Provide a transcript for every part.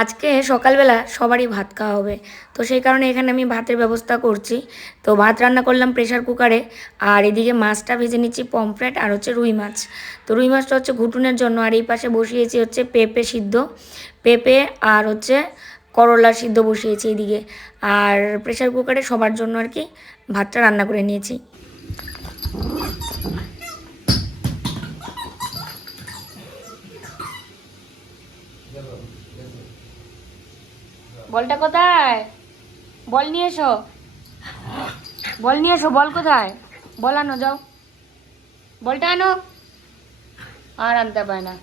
আজকে সকালবেলা সবারই ভাত খাওয়া হবে। তো সেই কারণে এখানে আমি ভাতের ব্যবস্থা করছি। তো ভাত রান্না করলাম প্রেশার কুকারে আর এদিকে মাছটা ভেজে নিচ্ছি পমফ্রেট আর হচ্ছে রুই মাছ। তো রুই মাছটা হচ্ছে ঘুটুনের জন্য। আর এই পাশে বসিয়েছি হচ্ছে পেঁপে সিদ্ধ। পেঁপে আর হচ্ছে করলা সিদ্ধ বসিয়েছি এদিকে। আর প্রেশার কুকারে সবার জন্য আর কি ভাতটা রান্না করে নিয়েছি। বলটা কোথায়? বল নিয়ে এসো। বল নিয়ে এসো, বল কোথায়? বল আনো, যাও। বলটা আনো। আর আনতে পায় না।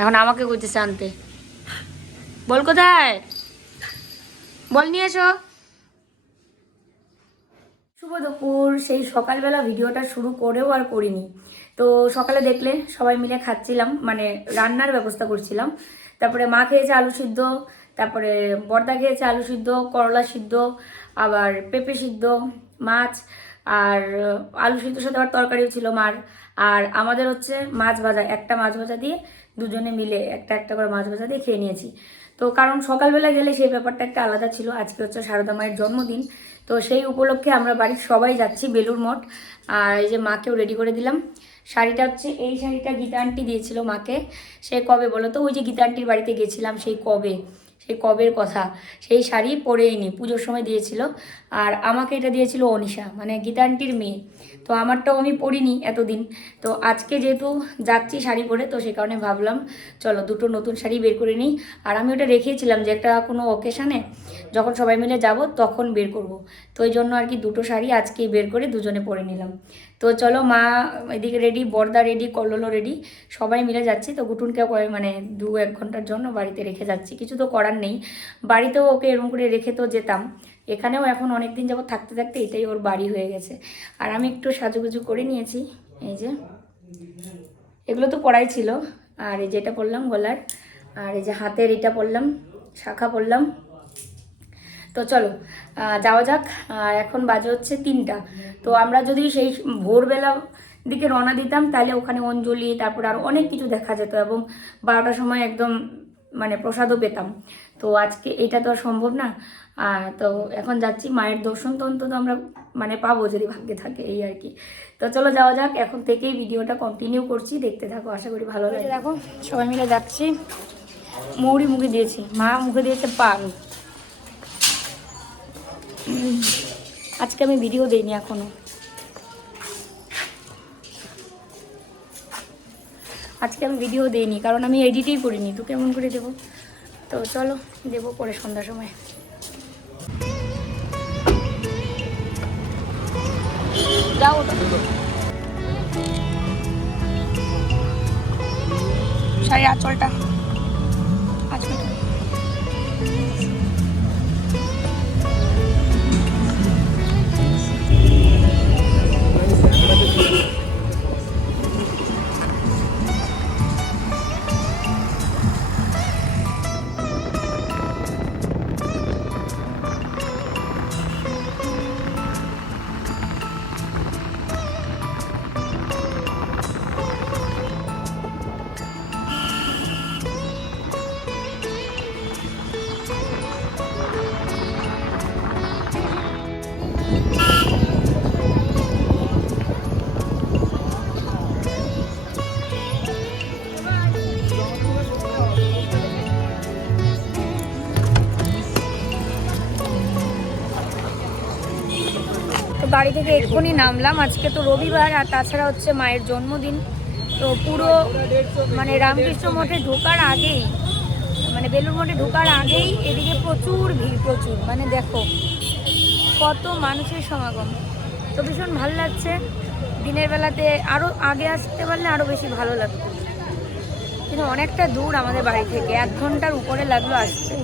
এখন আমাকে কইতেছে আনতে। বল কোথায়? বল নিয়ে এসো। শুভ দুপুর। সেই সকালবেলা ভিডিওটা শুরু করেও আর করিনি। তো সকালে দেখলে সবাই মিলে খাচ্ছিলাম মানে রান্নার ব্যবস্থা করছিলাম। তারপরে মা খেয়েছে আলু সিদ্ধ। তারপরে বর্দা খেয়েছে আলু সিদ্ধ, করলা সিদ্ধ, আবার পেঁপে সিদ্ধ, মাছ, আর আলু সিদ্ধর সাথে আবার তরকারিও ছিল মার। আর আমাদের হচ্ছে মাছ ভাজা, একটা মাছ ভাজা দিয়ে দুজনে মিলে একটা একটা করে মাছ ভাজা দিয়ে খেয়ে নিয়েছি। তো কারণ সকালবেলা গেলে সেই ব্যাপারটা একটা আলাদা ছিল, আজকে হচ্ছে সারদা মায়ের জন্মদিন। তো সেই উপলক্ষে আমরা বাড়ির সবাই যাচ্ছি বেলুর মঠ। আর এই যে মাকেও রেডি করে দিলাম। শাড়িটা হচ্ছে, এই শাড়িটা গীতা আন্টি দিয়েছিল মাকে। সে কবে বলো তো? ওই যে গীতা আন্টির বাড়িতে গেছিলাম, সেই কবে? সেই কবের কথা। সেই শাড়ি পরেই নি পুজোর সময় দিয়েছিল। আর আমাকে এটা দিয়েছিল অনিশা মানে গীতা আন্টির মেয়ে। তো আমারটাও আমি পরিনি এতদিন। তো আজকে যেহেতু যাচ্ছি শাড়ি পরে, তো সে কারণে ভাবলাম, চলো দুটো নতুন শাড়ি বের করে নিই। আর আমি ওটা রেখেছিলাম যে একটা কোনো অকেশানে যখন সবাই মিলে যাব তখন বের করব। তো ওই জন্য আর কি দুটো শাড়ি আজকেই বের করে দুজনে পরে নিলাম। তো চলো মা এদিকে রেডি বর্দা রেডি কল্লোলও রেডি সবাই মিলে যাচ্ছি। তো গুটুনকে মানে দু এক ঘণ্টার জন্য বাড়িতে রেখে যাচ্ছি। কিছু তো করার নেই। বাড়িতেও ওকে এরকম করে রেখে তো যেতাম। এখানেও এখন অনেক দিন যাবত থাকতে থাকতে এটাই ওর বাড়ি হয়ে গেছে। আর আমি একটু সাজুগুজু করে নিয়েছি, এই যে। এগুলো তো পড়াই ছিল, আর এই যেটা পরলাম গলার, আর এই যে হাতের এটা পরলাম শাখা পরলাম তো চলো যাওয়া যাক এখন বাজে হচ্ছে তিনটা। তো আমরা যদি সেই ভোরবেলা দিকে রওনা দিতাম, তাহলে ওখানে অঞ্জলি, তারপর আর অনেক কিছু দেখা যেত এবং বারোটার সময় একদম মানে প্রসাদও পেতাম। তো আজকে এটা তো আর সম্ভব না। আর তো এখন যাচ্ছি মায়ের দর্শন তো অন্তত আমরা মানে পাবো যদি ভাগ্যে থাকে এই আর কি। তো চলো যাওয়া যাক এখন থেকেই ভিডিওটা কন্টিনিউ করছি দেখতে থাকো আশা করি ভালো লাগে দেখো সবাই মিলে যাচ্ছি। মৌরি মুখে দিয়েছি মা মুখে দিয়েছে পান। আজকে আমি ভিডিও দিইনি এখনও। আজকে আমি ভিডিও দিইনি, কারণ আমি এডিটই করিনি। তো কেমন করে দেবো। তো চলো, দেবো পরে সন্ধ্যার সময়। যাও শাড়ির আঁচলটা বাড়ি থেকে এক্ষুনি নামলাম। আজকে তো রবিবার, আর তাছাড়া হচ্ছে মায়ের জন্মদিন। তো পুরো মানে রামকৃষ্ণ মঠে ঢোকার আগেই মানে বেলুর মঠে ঢোকার আগেই এদিকে প্রচুর ভিড়, প্রচুর। মানে দেখো, কত মানুষের সমাগম। তো ভীষণ ভালো লাগছে। দিনের বেলাতে আরও আগে আসতে পারলে আরও বেশি ভালো লাগতো। কিন্তু অনেকটা দূর আমাদের বাড়ি থেকে, এক ঘণ্টার উপরে লাগল আসতে।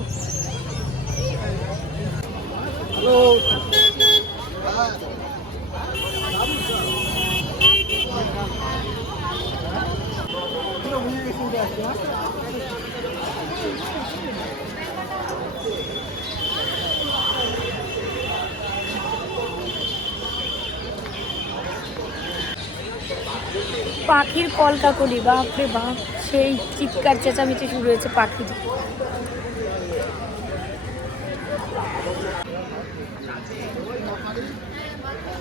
পাখির কলকাকলি বাপরে বাপ সেই চিৎকার চেঁচামেচি শুরু হয়েছে পাখির দুটো রাখতে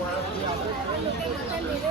হবে দুটো এখানে করে সামনে রাখো।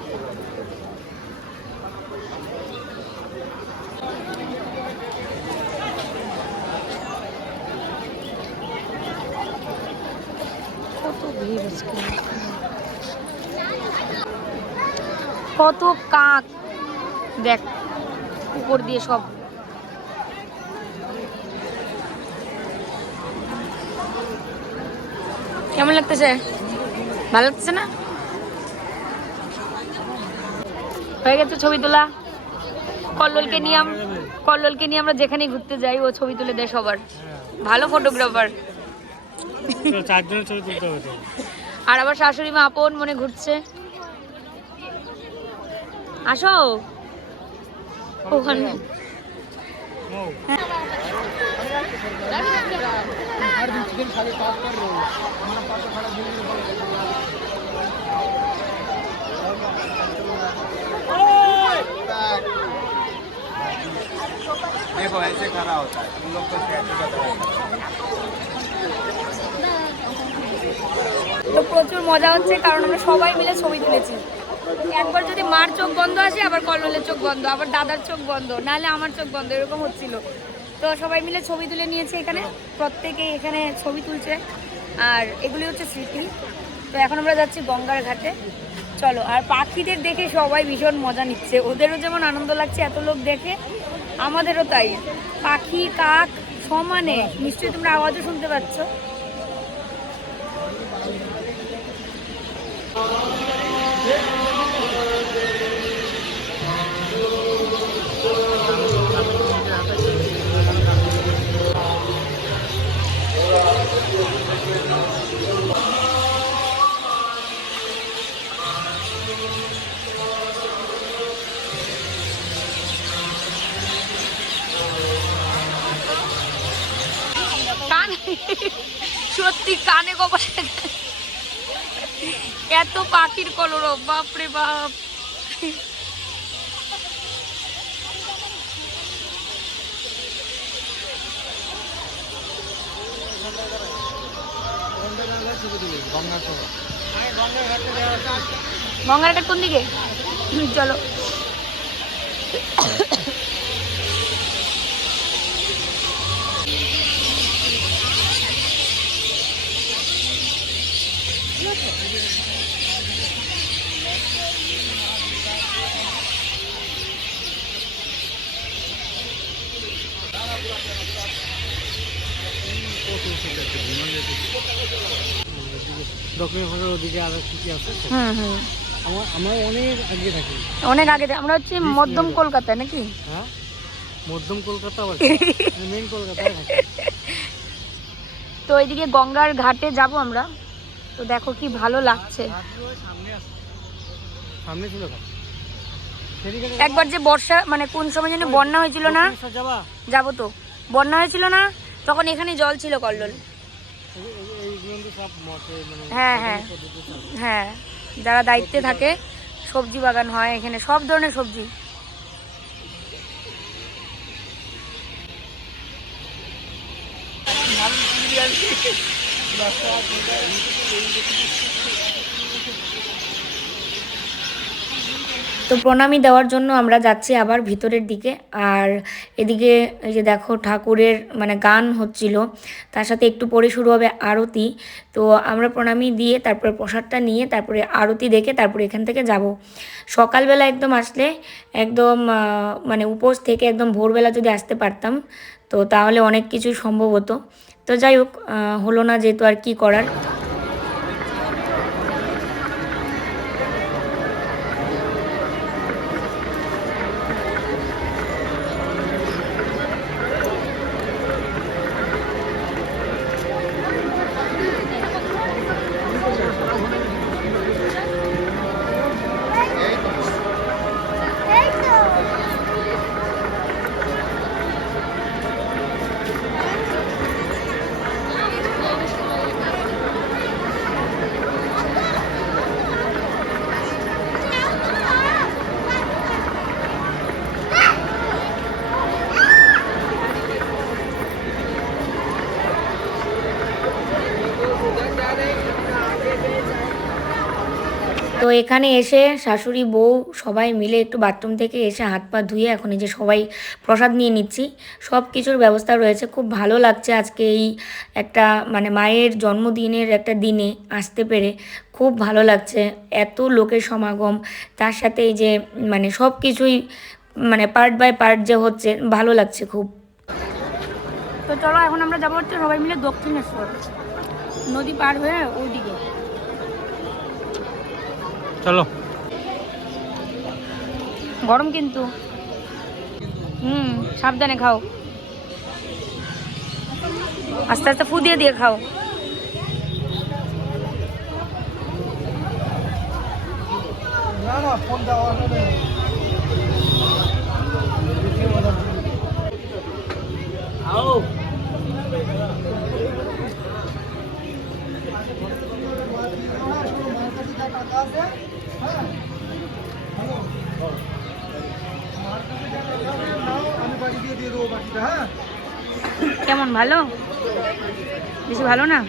কত কাক? দেখ, উপর দিয়ে সব। কেমন লাগতেছে? ভালো লাগতেছে না? হয়ে গেছে ছবি তোলা। কল্লোলকে নিয়ে কল্লোলকে নিয়ে আমরা যেখানেই ঘুরতে যাই, ও ছবি তুলে দেয় সবার। ভালো ফটোগ্রাফার চারজনের ছবি তুলতে হবে আর আবার শাশুড়ি মা আপন মনে ঘুরছে আসো ওখানে ও देखो ऐसे खड़ा होता है तुम लोग तो कैसे बता তো প্রচুর মজা হচ্ছে, কারণ আমরা সবাই মিলে ছবি তুলেছি। একবার যদি মার চোখ বন্ধ আসে, আবার কল্লোলের চোখ বন্ধ, আবার দাদার চোখ বন্ধ, নাহলে আমার চোখ বন্ধ, এরকম হচ্ছিল। তো সবাই মিলে ছবি তুলে নিয়েছে এখানে প্রত্যেকেই এখানে ছবি তুলছে। আর এগুলি হচ্ছে স্মৃতি। তো এখন আমরা যাচ্ছি গঙ্গার ঘাটে। চলো, আর পাখিদের দেখে সবাই ভীষণ মজা নিচ্ছে। ওদেরও যেমন আনন্দ লাগছে, এত লোক দেখে, আমাদেরও তাই। পাখি, কাক, সমানে, নিশ্চয়ই তোমরা আওয়াজও শুনতে পাচ্ছ। কান পাখির কলরব বাপরে বাপ। গঙ্গাটা কোন দিকে? চলো। দক্ষিণ ভাষার ওদিকে আর কি কি আছে? হুম হুম। আমরা অনেক আগে থাকি। অনেক আগে থেকে- আমরা হচ্ছে মধ্যম কলকাতায় নাকি? হ্যাঁ? মধ্যম কলকাতা আবার মেন কলকাতায় থাকি। তো এইদিকে গঙ্গার ঘাটে যাব আমরা। তো দেখো কি ভালো লাগছে। সামনে ছিল একবার যে বর্ষা মানে কোন সময় যেন বন্যা হয়েছিল না? যাব? তো। বন্যা হয়েছিল না? তখন এখানে জল ছিল কল্লোল এই- এই- এইগুলো তো সব মতে মানে হ্যাঁ, হ্যাঁ। হ্যাঁ যারা দায়িত্বে থাকে সবজি বাগান হয় এখানে সব ধরনের সবজি তো প্রণামী দেওয়ার জন্য আমরা যাচ্ছি আবার ভিতরের দিকে আর এদিকে এই যে দেখো ঠাকুরের মানে গান হচ্ছিল, তার সাথে একটু পরে শুরু হবে আরতি। তো আমরা প্রণামী দিয়ে তারপরে প্রসাদটা নিয়ে তারপরে আরতি দেখে তারপরে এখান থেকে যাব। সকালবেলা একদম আসলে একদম মানে উপোস থেকে একদম ভোরবেলা যদি আসতে পারতাম, তো তাহলে অনেক কিছু সম্ভব হতো। তো যাই হোক হলো না যেহেতু আর কি করার। এখানে এসে শাশুড়ি, বউ সবাই মিলে একটু বাথরুম থেকে এসে হাত পা ধুয়ে এখন এই যে সবাই প্রসাদ নিয়ে নিচ্ছি। সব কিছুর ব্যবস্থা রয়েছে। খুব ভালো লাগছে আজকে এই একটা মানে মায়ের জন্মদিনের একটা দিনে আসতে পেরে। খুব ভালো লাগছে। এত লোকের সমাগম, তার সাথে এই যে মানে সব কিছুই মানে পার্ট বাই পার্ট যে হচ্ছে, ভালো লাগছে খুব। তো চলো, এখন আমরা যাব হচ্ছে সবাই মিলে দক্ষিণেশ্বর। নদী পার হয়ে ওইদিকে। চলো। গরম কিন্তু। হুম সাবধানে খাও। আস্তে আস্তে ফু দিয়ে দিয়ে খাও। কেমন, ভালো? বেশি ভালো না?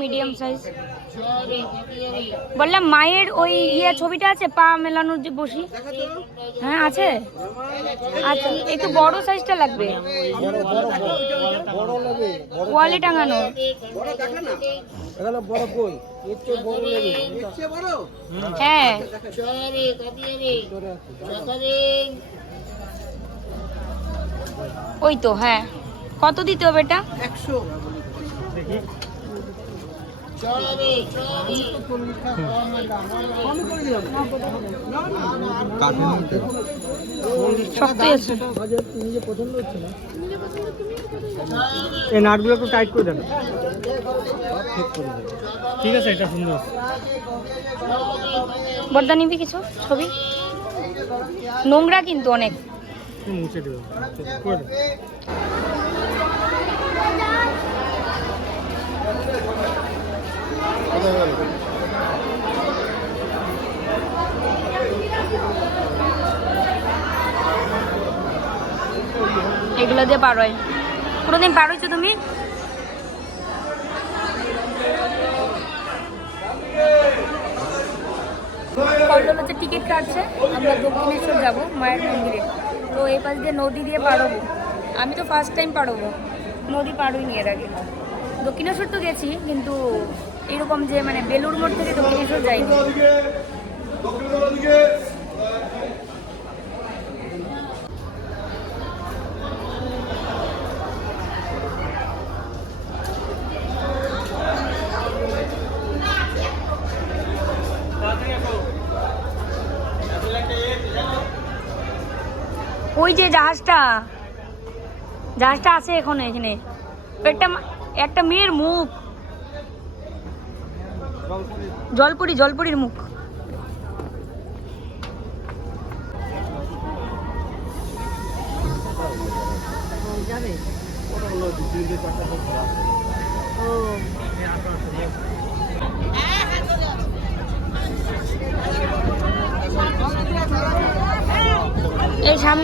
Medium size. বললাম, মায়ের ওই ইয়ে ছবিটা আছে, পা মেলানোর যে বসি? হ্যাঁ আছে? আচ্ছা একটু বড় সাইজটা লাগবে। ওয়ালে টাঙানো। হ্যাঁ। ওই তো হ্যাঁ। কত দিতে হবে এটা? এই নাটগুলো একটু টাইট করে দেন। ঠিক আছে এটা সুন্দর। বর্দা নিবি কিছু ছবি? নোংরা কিন্তু অনেক। মুছে দেবো। এগুলো দিয়ে পার হয়। কোনোদিন হয়েছো তুমি? হচ্ছে টিকিট কাটছে, আমরা দক্ষিণেশ্বর যাব, মায়ের মন্দিরে। তো এই পাশ দিয়ে নদী দিয়ে পারব আমি তো ফার্স্ট টাইম পারব নদী পারোই নিয়ে আগে। দক্ষিণেশ্বর তো গেছি, কিন্তু এরকম যে মানে বেলুর মোড় থেকে দক্ষিণেশ্বর যাইনি। ওই যে জাহাজটা। জাহাজটা আছে এখন এখানে। একটা একটা মেয়ের মুখ। জলপুরি, জলপুরির মুখ। এই সামনে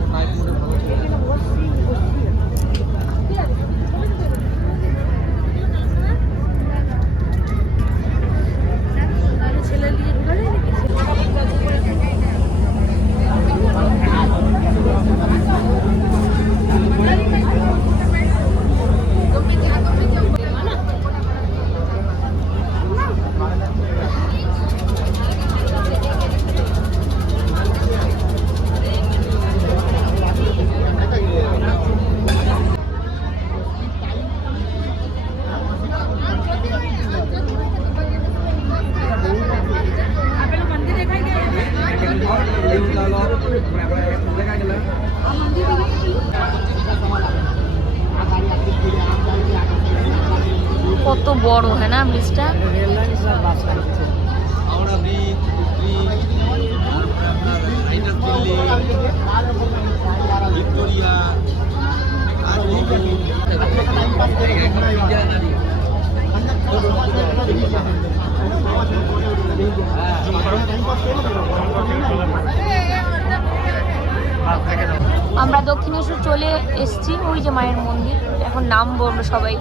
আমরা দক্ষিণেশ্বর চলে এসেছি ওই যে মায়ের মন্দির। এখন নামবো আমরা সবাই।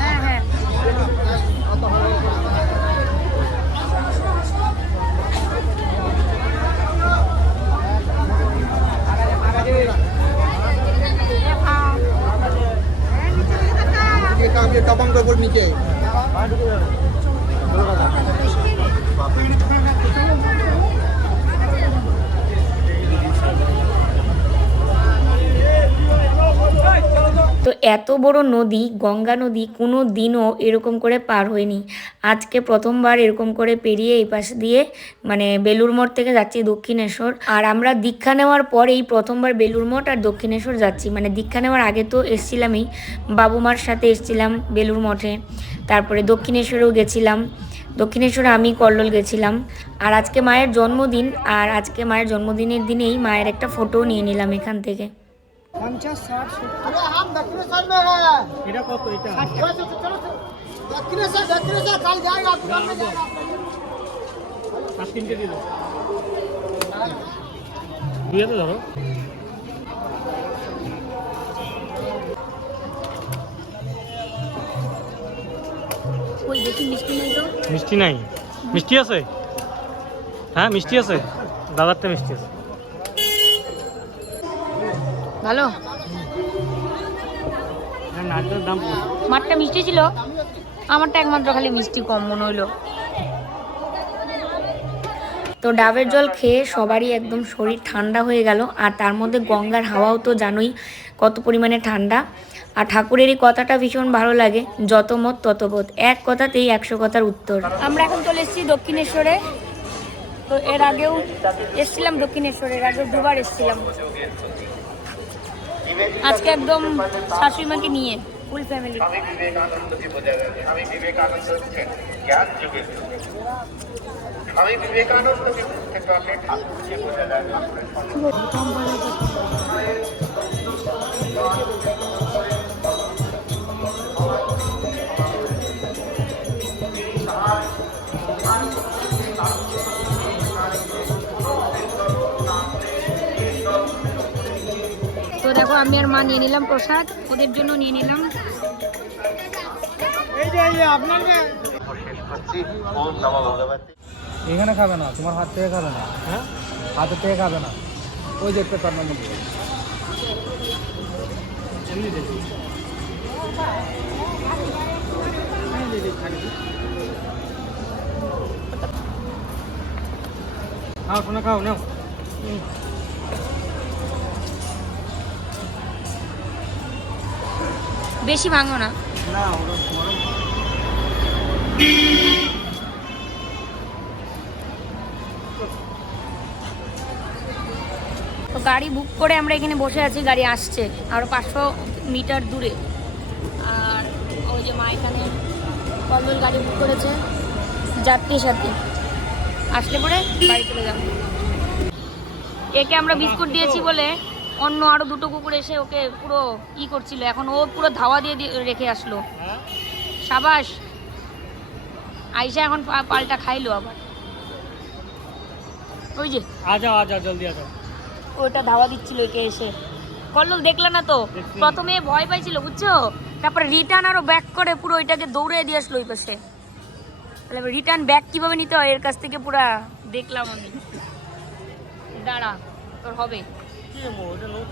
হ্যাঁ হ্যাঁ। আমি টপাঙ্গ উপর নিচে। তো এত বড় নদী, গঙ্গা নদী কোনো দিনও এরকম করে পার হয়নি। আজকে প্রথমবার এরকম করে পেরিয়ে এই পাশ দিয়ে মানে বেলুর মঠ থেকে যাচ্ছি দক্ষিণেশ্বর। আর আমরা দীক্ষা নেওয়ার পরেই প্রথমবার বেলুর মঠ আর দক্ষিণেশ্বর যাচ্ছি। মানে দীক্ষা নেওয়ার আগে তো এসছিলামই বাবু মার সাথে এসছিলাম বেলুর মঠে। তারপরে দক্ষিণেশ্বরেও গেছিলাম। দক্ষিণেশ্বরে আমি কল্লোল গেছিলাম। আর আজকে মায়ের জন্মদিন, আর আজকে মায়ের জন্মদিনের দিনেই মায়ের একটা ফটো নিয়ে নিলাম এখান থেকে। পঞ্চাশ ষাট সত্তর। এটা কত এটা? সাত তিনটে দিল দুই হাতে ধরো। মিষ্টি নাই। মিষ্টি আছে? হ্যাঁ মিষ্টি আছে। দাদারটা মিষ্টি আছে। ভালো? মাঠটা মিষ্টি ছিল? আমারটা একমাত্র খালি মিষ্টি কম মনে হইল। তো ডাবের জল খেয়ে সবারই একদম শরীর ঠান্ডা হয়ে গেল আর তার মধ্যে গঙ্গার হাওয়াও তো জানোই কত পরিমাণে ঠান্ডা। আর ঠাকুরেরই কথাটা ভীষণ ভালো লাগে যত মত তত বোধ। এক কথাতেই একশো কথার উত্তর। আমরা এখন চলে এসেছি দক্ষিণেশ্বরে। তো এর আগেও এসেছিলাম দক্ষিণেশ্বরে এর আগেও দুবার এসেছিলাম। আজকে একদম শাশুড়ি মাকে নিয়ে ফুল ফ্যামিলি আমি বিবেকানন্দ জ্ঞান যুগে আমি বিবেকানন্দকে বুঝতে পারলে ঠাকুরকে বোঝা যায়। ঠাকুরের দেখো আমি আর মা নিয়ে নিলাম প্রসাদ। ওদের জন্য নিয়ে নিলাম। এখানে খাবে না তোমার হাত থেকে খাবে না। হ্যাঁ? হাতের থেকে খাবে না। ওই দেখতে পারবে না এমনি দেখি। খাও শোনা খাও নাও। বেশি ভাঙো না। তো গাড়ি বুক করে আমরা এখানে বসে আছি গাড়ি আসছে। আরও পাঁচশো মিটার দূরে। আর ওই যে মা এখানে কলদল গাড়ি বুক করেছে যাত্রীর সাথে। আসলে পরে বাড়ি চলে যাব। একে আমরা বিস্কুট দিয়েছি বলে অন্য আরও দুটো কুকুর এসে ওকে পুরো ই করছিল। এখন ও পুরো ধাওয়া দিয়ে রেখে আসলো। সাবাস! আইসা এখন পাল্টা খাইলো আবার। ওই যে। আজা আজা জলদি আজা ওটা ধাওয়া দিচ্ছিল ওকে এসে। কল্লোল দেখলা না তো? প্রথমে ভয় পাইছিল বুঝছ? তারপর রিটার্ন আরও ব্যাক করে পুরো ওইটাকে দৌড়ে দিয়ে আসলো ওই পাশে। তাহলে রিটার্ন ব্যাক কীভাবে নিতে হয়? এর কাছ থেকে পুরা দেখলাম আমি। দাঁড়া তোর হবে। কি ওটা লোক